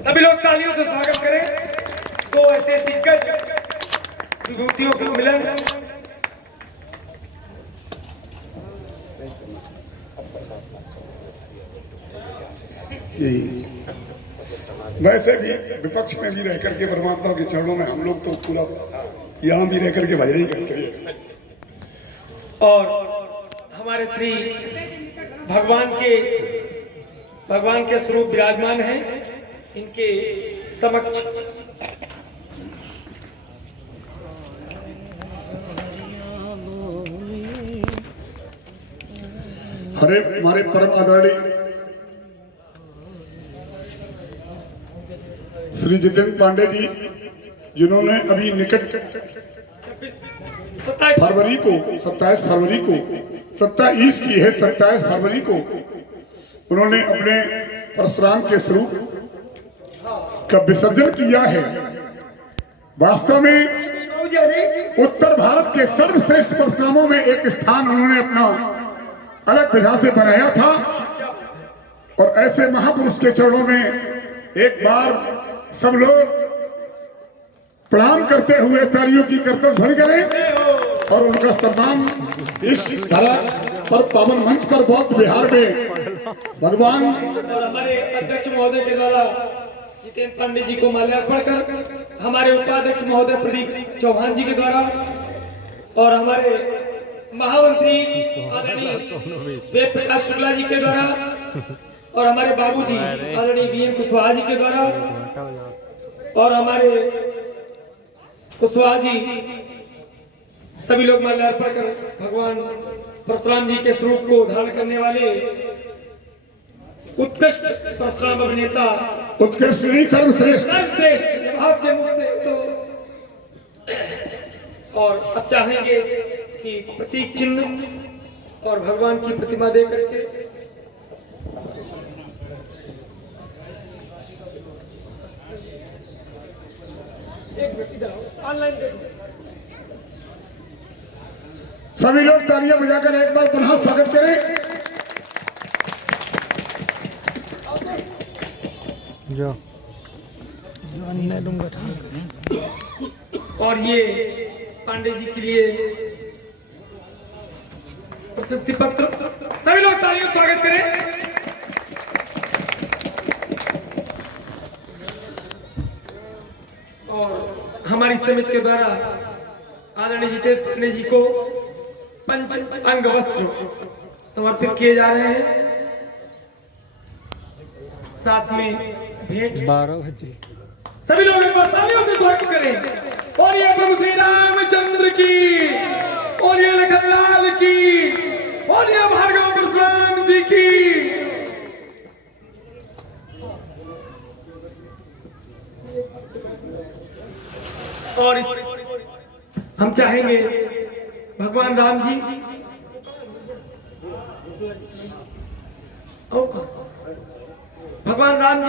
सभी लोग तालियों से स्वागत करें। तो ऐसे दिग्गज विभूतियों का मिलन। वैसे भी विपक्ष में भी रह करके परमात्मा के चरणों में हम लोग तो पूरा यहाँ भी रह करके भजन ही करते हैं। और हमारे श्री भगवान के स्वरूप विराजमान हैं। इनके समक्ष हमारे परम आदरणीय श्री जितेंद्र पांडे जी, जिन्होंने अभी निकट 27 फरवरी को 27 फरवरी को उन्होंने अपने परशुराम के स्वरूप का विसर्जन किया है। वास्तव में उत्तर भारत के सर्वश्रेष्ठ परशुरामों में एक स्थान उन्होंने अपना अलग विधा से बनाया था। और ऐसे महापुरुष के चरणों में एक बार सब लोग प्रणाम करते हुए तालियों की करतब ध्वनि करें और उनका सम्मान इस धरा पर पावन मंच पर बौद्ध बिहार में भगवान और हमारे अध्यक्ष महोदय के द्वारा जितेंद्र पांडे जी को माल्यार्पण कर, हमारे उपाध्यक्ष महोदय प्रदीप चौहान जी के द्वारा और हमारे महामंत्री आदरणीय वेद प्रकाश शुक्ला जी के द्वारा और हमारे बाबूजी आदरणीय वीएम कुशवाहा जी के द्वारा और हमारे कुशवाहा जी सभी लोग माल्यार्पण कर भगवान परशुराम जी के स्वरूप को धारण करने वाले उत्कृष्ट परशुराम अभिनेता, उत्कृष्ट नहीं सर्वश्रेष्ठ आपके मुख से तो। और अब चाहेंगे कि प्रतीक चिन्ह और भगवान की प्रतिमा दे करके ऑनलाइन देखो। सभी लोग तालियां बजाकर एक बार पुनः स्वागत करें। जो और ये पांडे जी के लिए प्रशस्ति पत्र। सभी लोग तालियों से स्वागत करें। और हमारी समिति के द्वारा आदरणीय जितेंद्र पांडे जी को पंच अंग वस्त्र समर्पित किए जा रहे हैं। साथ में भेंट 12 बजे सभी लोग एक बार तालियों से स्वागत करें। और ये प्रभु श्री रामचंद्र की, और ये लखनलाल की, और ये भार्गव परशुराम जी की। और हम चाहेंगे भगवान राम जी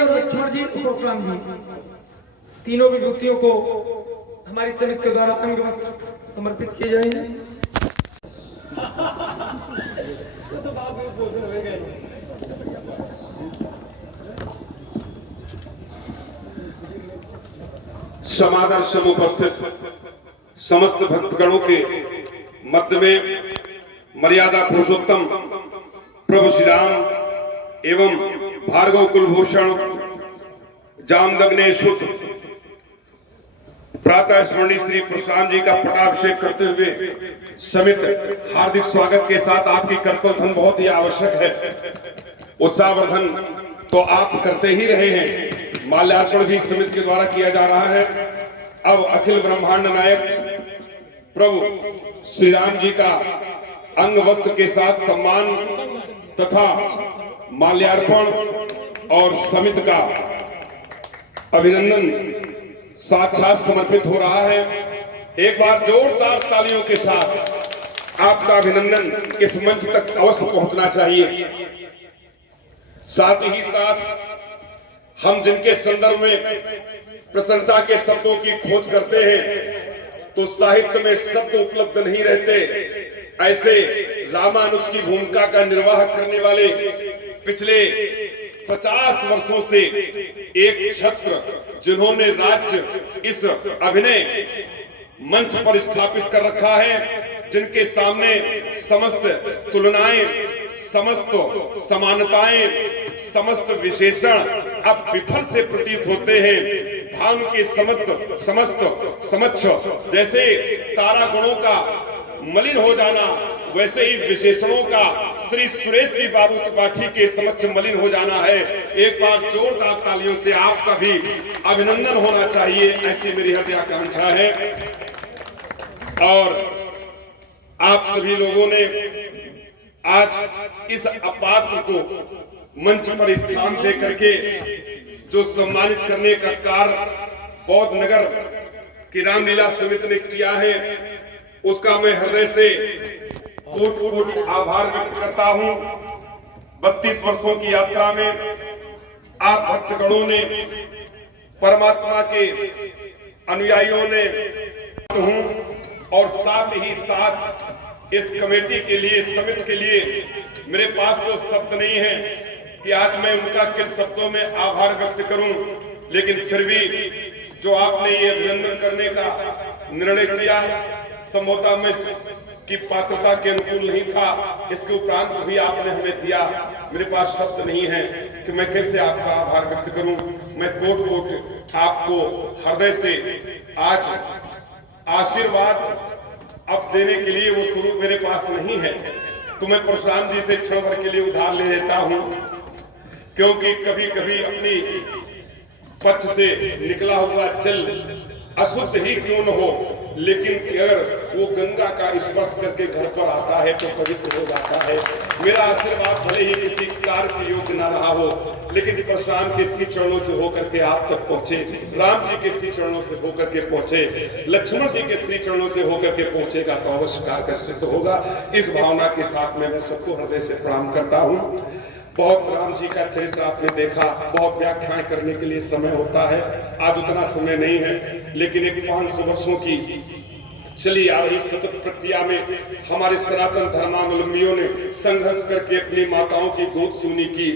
और लक्ष्मण जी और परशुराम जी तीनों विभूतियों को हमारी समिति के द्वारा अंग वस्त्र समर्पित किए जाएंगे। समादर समुपस्थित समस्त भक्तगणों के मध्य में मर्यादा पुरुषोत्तम प्रभु श्री राम एवं भार्गव कुलभूषण जामदग्ने सुत प्रातः स्मरणीय श्री परशुराम जी का पटाभिषेक करते हुए समित हार्दिक स्वागत के साथ आपकी कर्तव्य बहुत ही आवश्यक है। उत्साहवर्धन तो आप करते ही रहे हैं, माल्यार्पण भी समिति के द्वारा किया जा रहा है। अब अखिल ब्रह्मांड नायक प्रभु श्री राम जी का अंग वस्त्र के साथ सम्मान तथा माल्यार्पण और समिति का अभिनंदन साक्षात समर्पित हो रहा है। एक बार जोरदार तालियों के साथ आपका अभिनंदन इस मंच तक अवश्य पहुंचना चाहिए। साथ ही साथ हम जिनके संदर्भ में प्रशंसा के शब्दों की खोज करते हैं तो साहित्य में शब्द उपलब्ध नहीं रहते। ऐसे रामानुज की भूमिका का निर्वाह करने वाले पिछले 50 वर्षों से एक छत्र जिन्होंने राज्य इस अभिनय मंच पर स्थापित कर रखा है, जिनके सामने समस्त तुलनाएं, समस्त समानताएं, समस्त विशेषण अब विफल से प्रतीत होते हैं। भानु के समस्त समक्ष जैसे तारा गुणों का मलिन हो जाना, वैसे ही विशेषणों का श्री सुरेश जी बाबू त्रिपाठी के समक्ष मलिन हो जाना है। एक बार जोरदार तालियों से आपका भी अभिनंदन होना चाहिए, ऐसी मेरी हृदयाकांक्षा है। और आप सभी लोगों ने आज इस अपात्र को मंच पर स्थान दे करके जो सम्मानित करने का कार्य बौद्ध नगर की रामलीला समिति ने किया है, उसका मैं हृदय से कोटि आभार व्यक्त करता हूं। 32 वर्षों की यात्रा में आप भक्तगणों ने, परमात्मा के अनुयायियों ने हूं, और साथ ही साथ इस कमेटी के लिए, समिति के लिए मेरे पास तो शब्द नहीं है कि आज मैं उनका किन शब्दों में आभार व्यक्त करूं, लेकिन फिर भी जो आपने ये अभिनंदन करने का निर्णय किया, संभवतः में की पात्रता के अनुकूल नहीं था, इसके उपरांत भी आपने हमें दिया। मेरे पास शब्द नहीं है कि मैं कैसे आपका आभार व्यक्त करूं। मैं कोट आपको हृदय से आज आशीर्वाद अब देने के लिए वो स्वरूप मेरे पास नहीं है, तो मैं परशुराम जी से क्षण भर के लिए उधार ले लेता हूं, क्योंकि कभी कभी अपनी पक्ष से निकला हुआ जल अशुद्ध ही क्यों न हो, लेकिन अगर वो गंगा का स्पर्श करके घर पर आता है तो पवित्र हो जाता है। मेरा आशीर्वाद भले ही किसी कार्य के योग्य न रहा हो, लेकिन परशुराम के श्री चरणों से होकर के आप तक पहुंचे, राम जी के श्री चरणों से होकर के पहुंचे, लक्ष्मण जी के श्री चरणों से होकर के पहुंचेगा तो अवश्य कार्य सिद्ध होगा। इस भावना के साथ मैं सबको हृदय से प्रणाम करता हूं। बहुत राम जी का चरित्र आपने देखा, बहुत व्याख्याएं करने के लिए समय होता है, आज उतना समय नहीं है, लेकिन एक 500 वर्षों की चली आ रही सतत प्रक्रिया में हमारे सनातन धर्मावलंबियों ने संघर्ष करके अपनी माताओं की गोद सुनी की,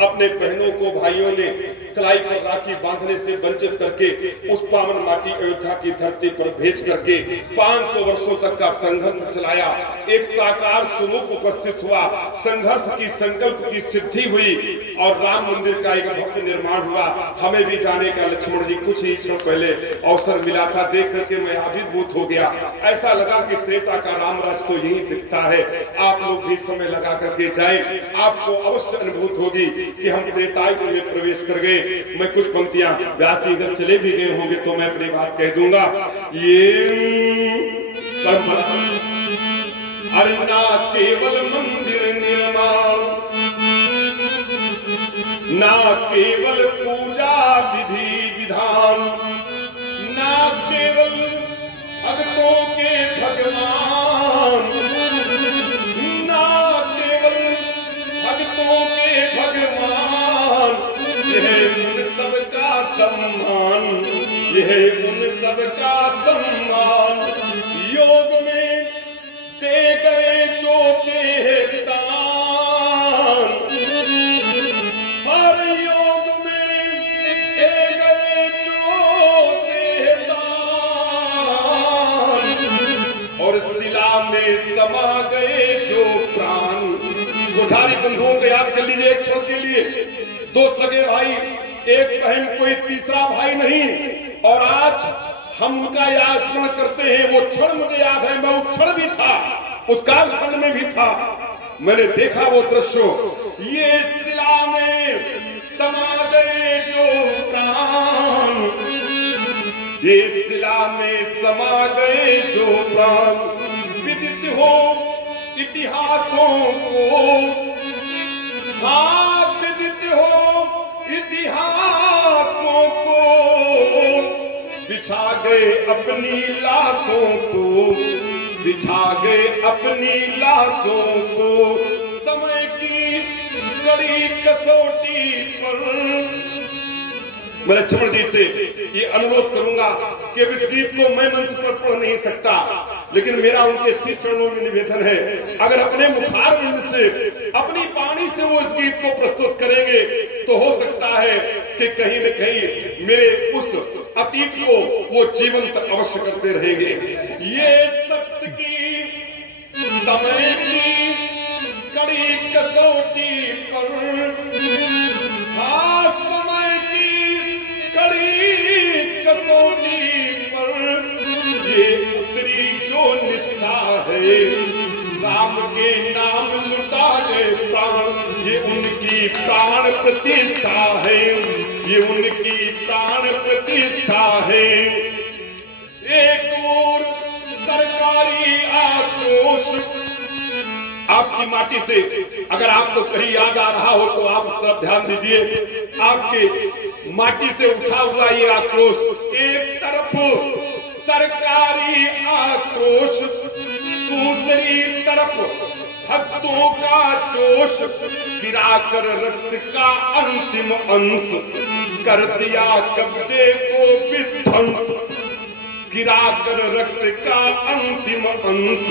अपने बहनों को, भाइयों ने कलाई पर राखी बांधने से वंचित करके उस पावन माटी अयोध्या की धरती पर भेज करके 500 वर्षों तक का संघर्ष चलाया। एक साकार स्वरूप उपस्थित हुआ, संघर्ष की, संकल्प की सिद्धि हुई और राम मंदिर का एक भव्य निर्माण हुआ। हमें भी जाने का लक्ष्मण जी कुछ ही क्षण पहले अवसर मिला था, देख करके मैं अभिभूत हो गया। ऐसा लगा कि त्रेता का रामराज तो यही दिखता है। आप लोग भी समय लगा करके जाएं, आपको अवश्य अनुभूत होगी कि हम त्रेतायुग में प्रवेश कर गए। मैं कुछ पंक्तियां, व्यास जी इधर चले भी गए होंगे तो मैं अपनी बात कह दूंगा। ये अरे ना केवल मंदिर निर्माण, ना केवल पूजा विधि विधान, ना केवल भक्तों के भगवान, ना केवल भक्तों के भगवान, यह उन सबका सम्मान, यह उन सबका सम्मान। योग में दे गए जो देहदान, हर योग में दे गए जो देहदान, और शिला में समा गए जो प्राण। कोठारी बंधुओं को याद कर लीजिए एक क्षण के लिए, 2 सगे भाई, एक बहन, कोई तीसरा भाई नहीं, और आज हम उनका याद स्मरण करते हैं। वो क्षण मुझे याद है, मैं उस क्षण भी था, उस कालखंड में भी था, मैंने देखा वो दृश्य। ये शिला में समा गए जो प्राण, ये शिला में समा गए जो प्राण, विदित हो इतिहासों को, हाँ विदित हो इतिहासों को, बिछा गए अपनी लाशों को, बिछा गए अपनी लाशों को, समय की कड़ी कसौटी पर। मैं लक्ष्मण जी से ये अनुरोध करूंगा कि इस गीत को मैं मंच पर पढ़ नहीं सकता, लेकिन मेरा उनके श्री चरणों में निवेदन है, अगर अपने मुखारबिंद से, अपनी वाणी से वो इस गीत को प्रस्तुत करेंगे तो हो सकता है कि कहीं न कहीं मेरे उस अतीत को वो जीवंत अवश्य करते रहेंगे। ये सत्य की समय की कड़ी कसौटी पर, हाँ समय की कड़ी कसौटी पर ये उतरी जो निष्ठा है, राम के नाम लुटा गए प्राण, ये उनकी प्राण प्रतिष्ठा है, ये उनकी प्राण प्रतिष्ठा है। एक और सरकारी आक्रोश आपकी माटी से, अगर आपको कहीं याद आ रहा हो तो आप उस तरफ ध्यान दीजिए। आपके माटी से उठा हुआ ये आक्रोश, एक तरफ सरकारी आक्रोश, दूसरी तरफ भक्तों का जोश, गिराकर रक्त का अंतिम अंश कर दिया कब्जे को विध्वंस, गिराकर रक्त का अंतिम अंश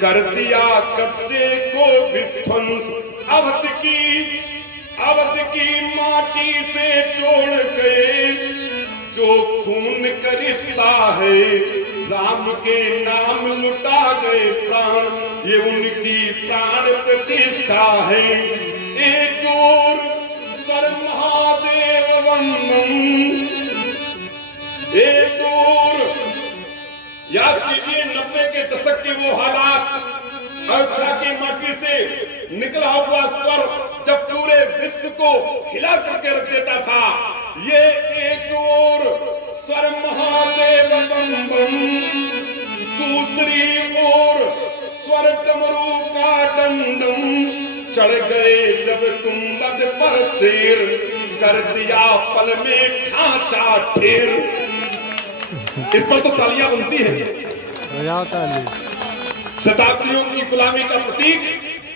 कर दिया कब्जे को विध्वंस। अवध की माटी से जोड़ गए जो खून का रिश्ता है, राम के नाम लुटा गए प्राण, ये उनकी प्राण प्रतिष्ठा है। एक और सर महादेव वंदन, एक और याद कीजिए 90 के दशक के वो हालात, अयोध्या की माटी से निकला हुआ स्वर जब पूरे विश्व को हिला करके रख देता था। ये एक और स्वर महादेव बम, दूसरी ओर स्वर डमरू का डंडम, चढ़ गए जब गुंबद पर शेर, कर दिया पल में ढांचा ढेर। इस पर तो तालियां बनती है। शताब्दियों की गुलामी का प्रतीक,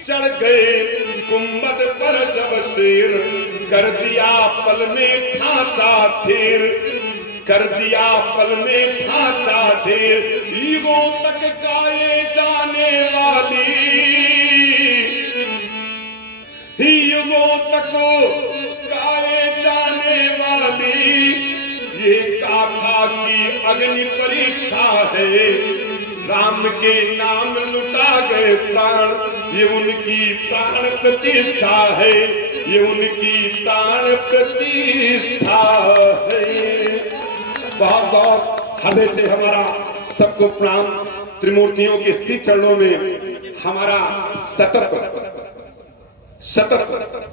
चढ़ गए गुंबद पर जब शेर, कर दिया पल में ढांचा ढेर, कर दिया पल में ढांचा ढेर। युगों तक गाए जाने वाली, युगों तक गाए जाने वाली ये गाथा की अग्नि परीक्षा है, राम के नाम लुटा गए प्राण, ये उनकी प्राण प्रतिष्ठा है, ये उनकी प्राण प्रतिष्ठा है। बहुत बहुत हृदय से हमारा सबको प्रणाम। त्रिमूर्तियों के श्री चरणों में हमारा सतत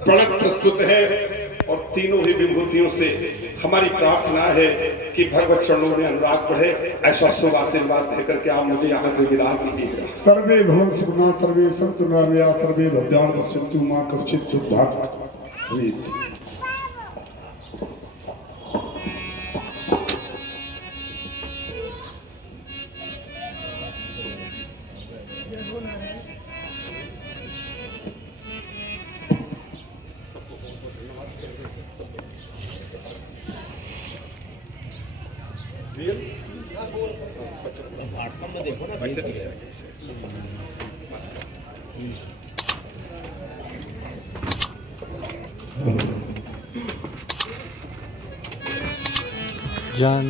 प्रणत प्रस्तुत है और तीनों ही विभूतियों से हमारी प्रार्थना है कि भगवत चरणों में अनुराग बढ़े। ऐसा शुभ आशीर्वाद देकर के आप मुझे यहाँ से विदा कीजिएगा। सर्वे भवन सुखना, सर्वे संतु नरया, सर्वे भद्रान पश्यन्तु मां कश्चित् दुर्भाग् भवेत्। में देखो ना जान